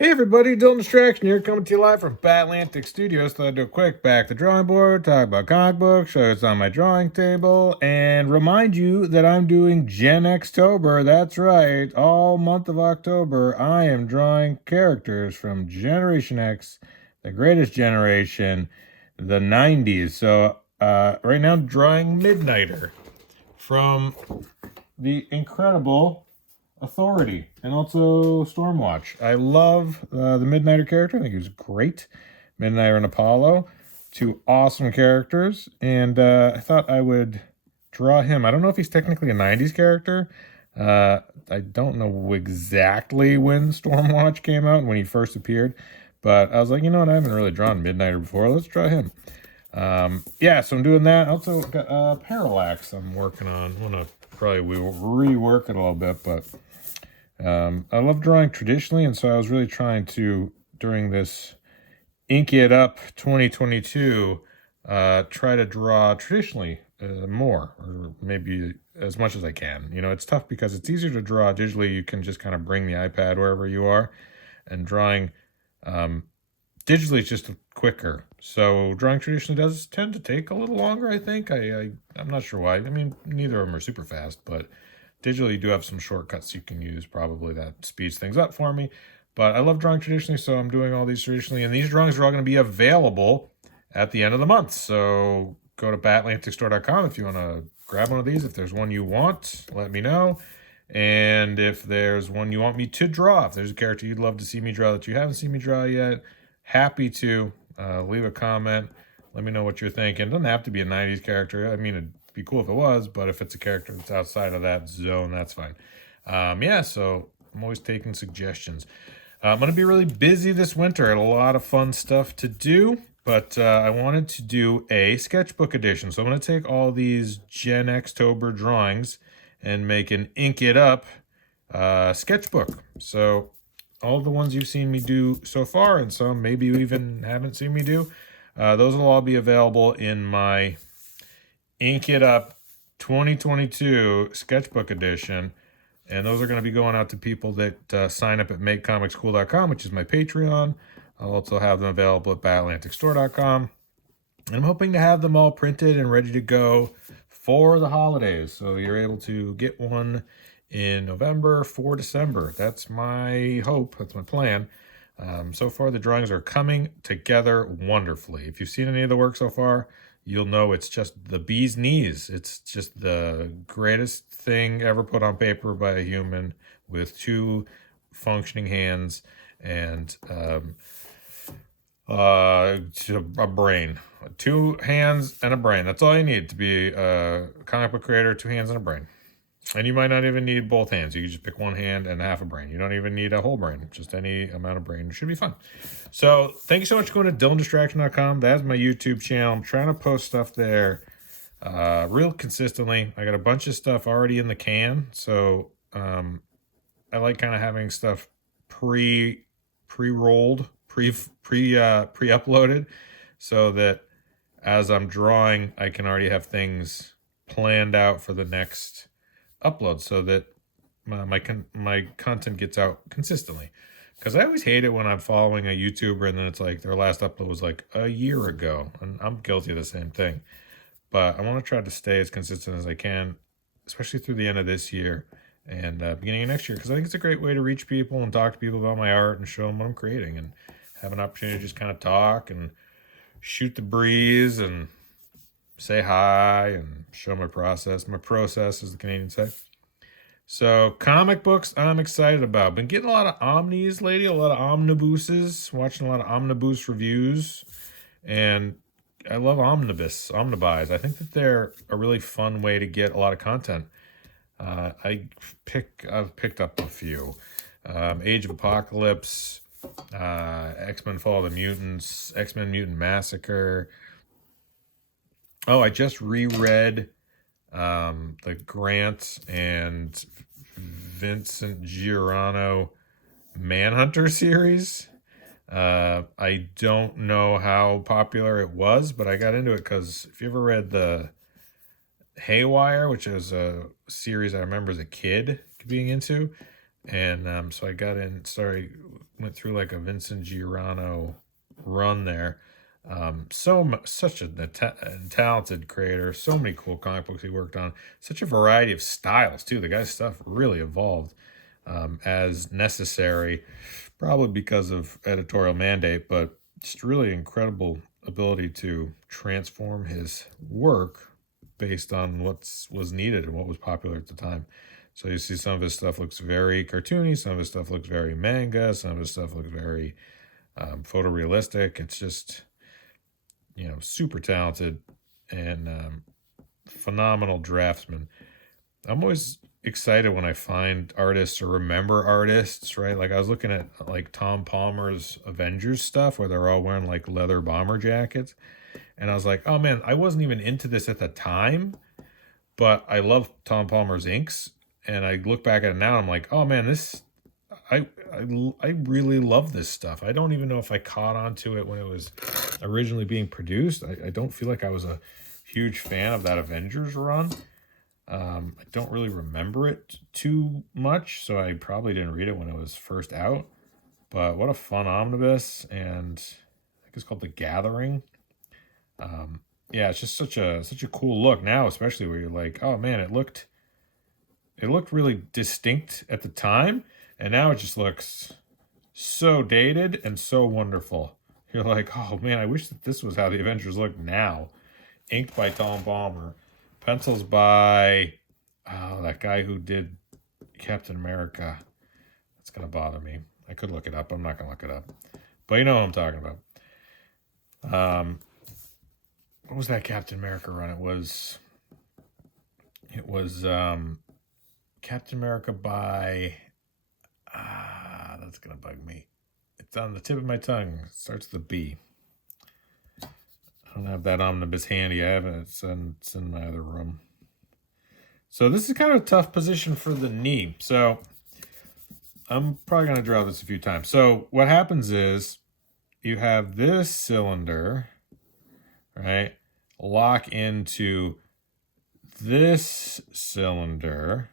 Hey everybody, Dylan Distraction here, coming to you live from Atlantic Studios. Thought I'd do a quick back to the drawing board, talk about comic books, show you what's on my drawing table, and remind you that I'm doing X Tober. That's right, all month of October, I am drawing characters from Generation X, the greatest generation, the 90s. So right now, I'm drawing Midnighter from the incredible Authority, and also Stormwatch. I love the Midnighter character. I think he was great. Midnighter and Apollo, two awesome characters, and I thought I would draw him. I don't know if he's technically a 90s character. I don't know exactly when Stormwatch came out and when he first appeared, but I was like, you know what, I haven't really drawn Midnighter before. Let's draw him. Yeah, so I'm doing that. I also got Parallax I'm working on. I'm going to probably rework it a little bit, but I love drawing traditionally, and so I was really trying to, during this Ink It Up 2022, try to draw traditionally more, or maybe as much as I can. You know, it's tough because it's easier to draw digitally. You can just kind of bring the iPad wherever you are, and drawing digitally is just quicker. So drawing traditionally does tend to take a little longer, I think. I'm not sure why. I mean, neither of them are super fast, but digitally, you do have some shortcuts you can use, probably, that speeds things up for me. But I love drawing traditionally, so I'm doing all these traditionally. And these drawings are all going to be available at the end of the month. So go to batlanticstore.com if you want to grab one of these. If there's one you want, let me know. And if there's one you want me to draw, if there's a character you'd love to see me draw that you haven't seen me draw yet, happy to leave a comment. Let me know what you're thinking. It doesn't have to be a 90s character. I mean, it'd be cool if it was, but if it's a character that's outside of that zone, that's fine. Yeah, so I'm always taking suggestions. I'm going to be really busy this winter. I had a lot of fun stuff to do, but I wanted to do a sketchbook edition. So I'm going to take all these X Tober drawings and make an Ink It Up sketchbook. So all the ones you've seen me do so far, and some maybe you even haven't seen me do, those will all be available in my Ink It Up 2022 sketchbook edition. And those are going to be going out to people that sign up at makecomicscool.com, which is my Patreon. I'll also have them available at batlanticstore.com. And I'm hoping to have them all printed and ready to go for the holidays. So you're able to get one in November for December. That's my hope. That's my plan. So far, the drawings are coming together wonderfully. If you've seen any of the work so far, you'll know it's just the bee's knees. It's just the greatest thing ever put on paper by a human, with two functioning hands and a brain. Two hands and a brain. That's all you need to be a comic book creator, two hands and a brain. And you might not even need both hands. You can just pick one hand and half a brain. You don't even need a whole brain. Just any amount of brain. It should be fun. So thank you so much for going to DylanDistraction.com. That's my YouTube channel. I'm trying to post stuff there real consistently. I got a bunch of stuff already in the can. So I like kind of having stuff pre-rolled, pre-uploaded, so that as I'm drawing, I can already have things planned out for the next upload, so that my content gets out consistently. Because I always hate it when I'm following a YouTuber and then it's like their last upload was like a year ago, and I'm guilty of the same thing. But I want to try to stay as consistent as I can, especially through the end of this year and beginning of next year, because I think it's a great way to reach people and talk to people about my art and show them what I'm creating, and have an opportunity to just kind of talk and shoot the breeze and say hi and show my process. My process, as the Canadians say. So comic books I'm excited about. Been getting a lot of omnis lately, a lot of omnibuses, watching a lot of omnibus reviews. And I love omnibuys. I think that they're a really fun way to get a lot of content. I've picked up a few. Age of Apocalypse, X-Men Fall of the Mutants, X-Men Mutant Massacre. Oh, I just reread the Grant and Vincent Giordano Manhunter series. I don't know how popular it was, but I got into it because if you ever read the Haywire, which is a series I remember as a kid being into, And so I went through like a Vincent Giordano run there. Such a talented creator, so many cool comic books he worked on, such a variety of styles too. The guy's stuff really evolved as necessary, probably because of editorial mandate, but just really incredible ability to transform his work based on what was needed and what was popular at the time. So you see some of his stuff looks very cartoony, some of his stuff looks very manga, some of his stuff looks very photorealistic. It's just, super talented and phenomenal draftsman. I'm always excited when I find artists or remember artists, right? Like I was looking at like Tom Palmer's Avengers stuff where they're all wearing like leather bomber jackets. And I was like, oh man, I wasn't even into this at the time, but I love Tom Palmer's inks. And I look back at it now, and I'm like, oh man, I really love this stuff. I don't even know if I caught on to it when it was originally being produced. I don't feel like I was a huge fan of that Avengers run. I don't really remember it too much, so I probably didn't read it when it was first out. But what a fun omnibus, and I think it's called The Gathering. Yeah, it's just such a cool look now, especially where you're like, oh man, it looked really distinct at the time, and now it just looks so dated and so wonderful. You're like, oh man, I wish that this was how the Avengers look now. Inked by Tom Palmer, pencils by that guy who did Captain America. That's gonna bother me. I could look it up. I'm not gonna look it up, but you know what I'm talking about. What was that Captain America run? It was Captain America by that's gonna bug me. It's on the tip of my tongue. It starts with a B. I don't have that omnibus handy. I have it. It's in my other room. So this is kind of a tough position for the knee. So I'm probably gonna draw this a few times. So what happens is you have this cylinder, right? Lock into this cylinder,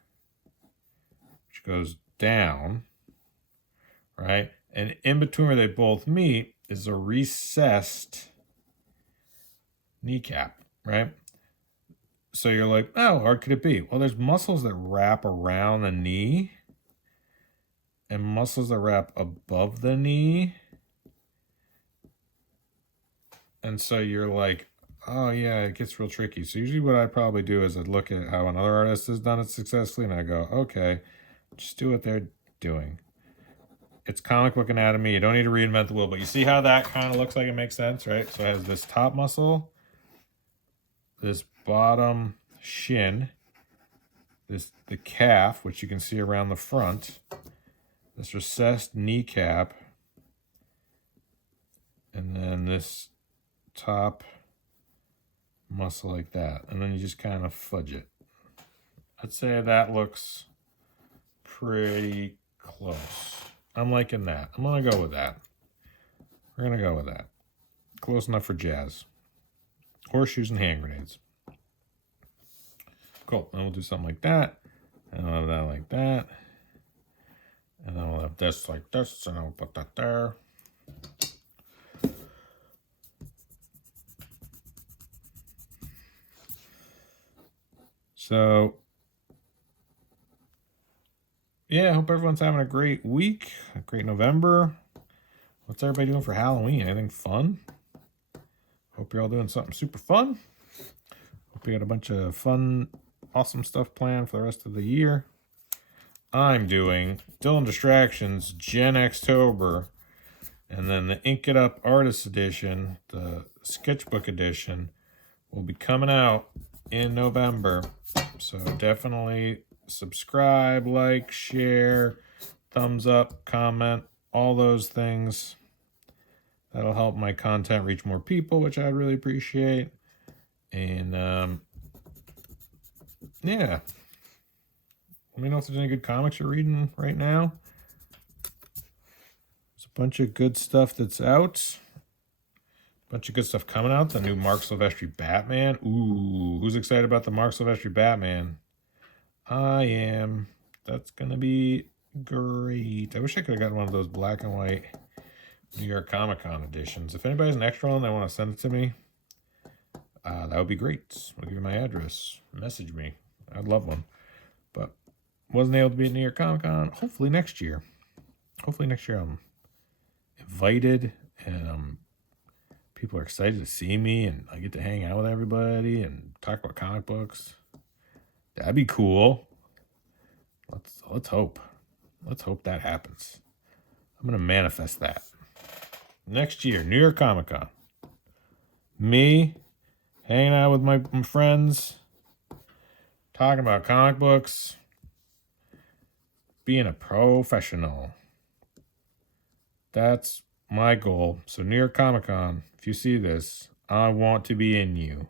which goes down, right? And in between where they both meet is a recessed kneecap, right? So you're like, oh, how hard could it be? Well, there's muscles that wrap around the knee and muscles that wrap above the knee. And so you're like, oh yeah, it gets real tricky. So usually what I probably do is I'd look at how another artist has done it successfully, and I go, okay, just do what they're doing. It's comic book anatomy. You don't need to reinvent the wheel, but you see how that kind of looks like it makes sense, right? So it has this top muscle, this bottom shin, the calf, which you can see around the front, this recessed kneecap, and then this top muscle like that, and then you just kind of fudge it. I'd say that looks pretty close. I'm liking that. I'm gonna go with that. We're gonna go with that. Close enough for jazz. Horseshoes and hand grenades. Cool. Then we'll do something like that, and we'll have that like that, and then we'll have this like this, and I'll put that there. So, yeah, I hope everyone's having a great week, a great November. What's everybody doing for Halloween? Anything fun? Hope you're all doing something super fun. Hope you got a bunch of fun, awesome stuff planned for the rest of the year. I'm doing Dylan Distractions Gen X Tober, and then the Ink It Up Artist Edition, the Sketchbook Edition, will be coming out in November. So definitely subscribe, like, share, thumbs up, comment, all those things. That'll help my content reach more people, which I'd really appreciate. And yeah, let me know if there's any good comics you're reading right now. There's a bunch of good stuff that's out. Bunch of good stuff coming out. The new Mark Silvestri Batman. Ooh, who's excited about the Mark Silvestri Batman? I am. That's going to be great. I wish I could have gotten one of those black and white New York Comic Con editions. If anybody has an extra one, they want to send it to me, that would be great. I'll give you my address. Message me. I'd love one. But wasn't able to be at New York Comic Con. Hopefully next year. Hopefully next year I'm invited and people are excited to see me and I get to hang out with everybody and talk about comic books. That'd be cool. Let's hope. Let's hope that happens. I'm gonna manifest that. Next year, New York Comic Con. Me hanging out with my friends, talking about comic books, being a professional. That's my goal. So New York Comic Con, if you see this, I want to be in you.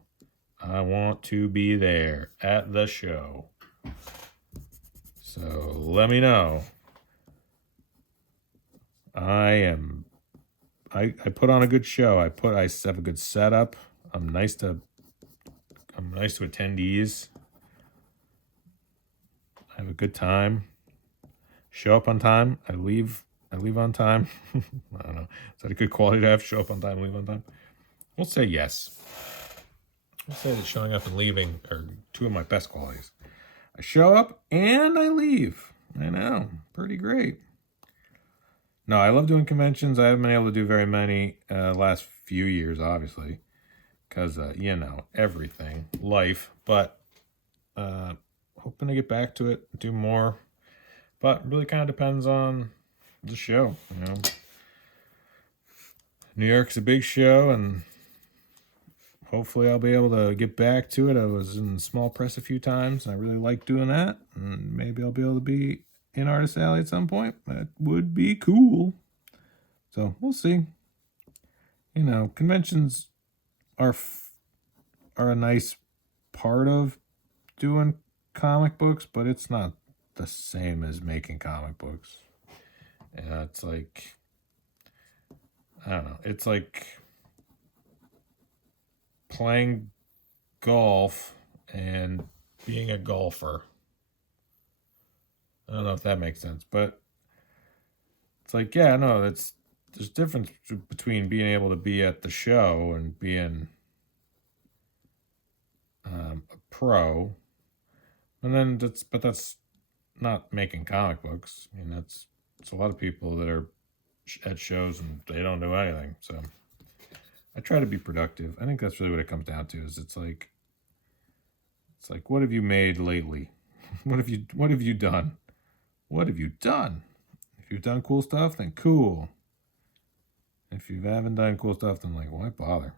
I want to be there at the show. So let me know. I put on a good show. I have a good setup. I'm nice to attendees. I have a good time. Show up on time. I leave on time. I don't know. Is that a good quality to have? Show up on time, leave on time? We'll say yes. We'll say that showing up and leaving are two of my best qualities. I show up and I leave. I know. Pretty great. No, I love doing conventions. I haven't been able to do very many last few years, obviously, because, everything, life. But hoping to get back to it, do more. But it really kind of depends on the show, New York's a big show, and hopefully I'll be able to get back to it. I was in small press a few times, and I really like doing that. And maybe I'll be able to be in Artist Alley at some point. That would be cool. So we'll see. Conventions are a nice part of doing comic books, but it's not the same as making comic books. It's like, I don't know. It's like playing golf and being a golfer. I don't know if that makes sense, but it's like, there's a difference between being able to be at the show and being a pro, and then that's not making comic books. I mean, it's a lot of people that are at shows and they don't do anything. So I try to be productive. I think that's really what it comes down to. Is it's like what have you made lately? What have you done? What have you done? If you've done cool stuff, then cool. If you haven't done cool stuff, then why bother?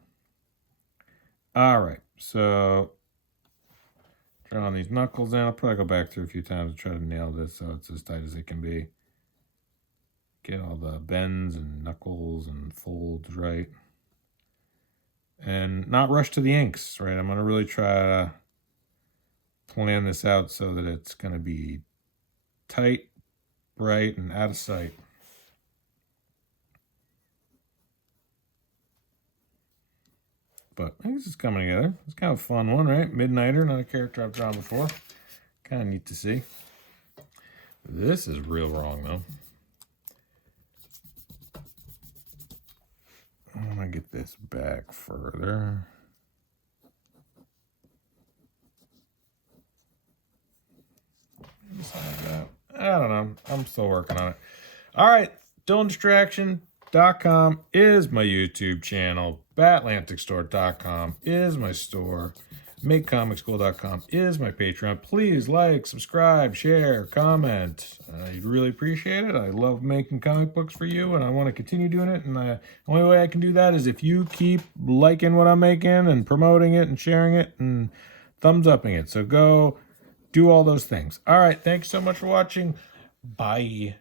All right, so turn on these knuckles in. I'll probably go back through a few times and try to nail this so it's as tight as it can be. Get all the bends and knuckles and folds right. And not rush to the inks, right? I'm going to really try to plan this out so that it's going to be tight, bright, and out of sight. But I think this is coming together. It's kind of a fun one, right? Midnighter, not a character I've drawn before. Kind of neat to see. This is real wrong, though. I'm going to get this back further. I don't know. I'm still working on it. All right. DylanDistraction.com is my YouTube channel. BatlanticStore.com is my store. MakeComicSchool.com is my Patreon. Please like, subscribe, share, comment. I'd really appreciate it. I love making comic books for you, and I want to continue doing it. And the only way I can do that is if you keep liking what I'm making and promoting it and sharing it and thumbs upping it. So go do all those things. All right. Thanks so much for watching. Bye.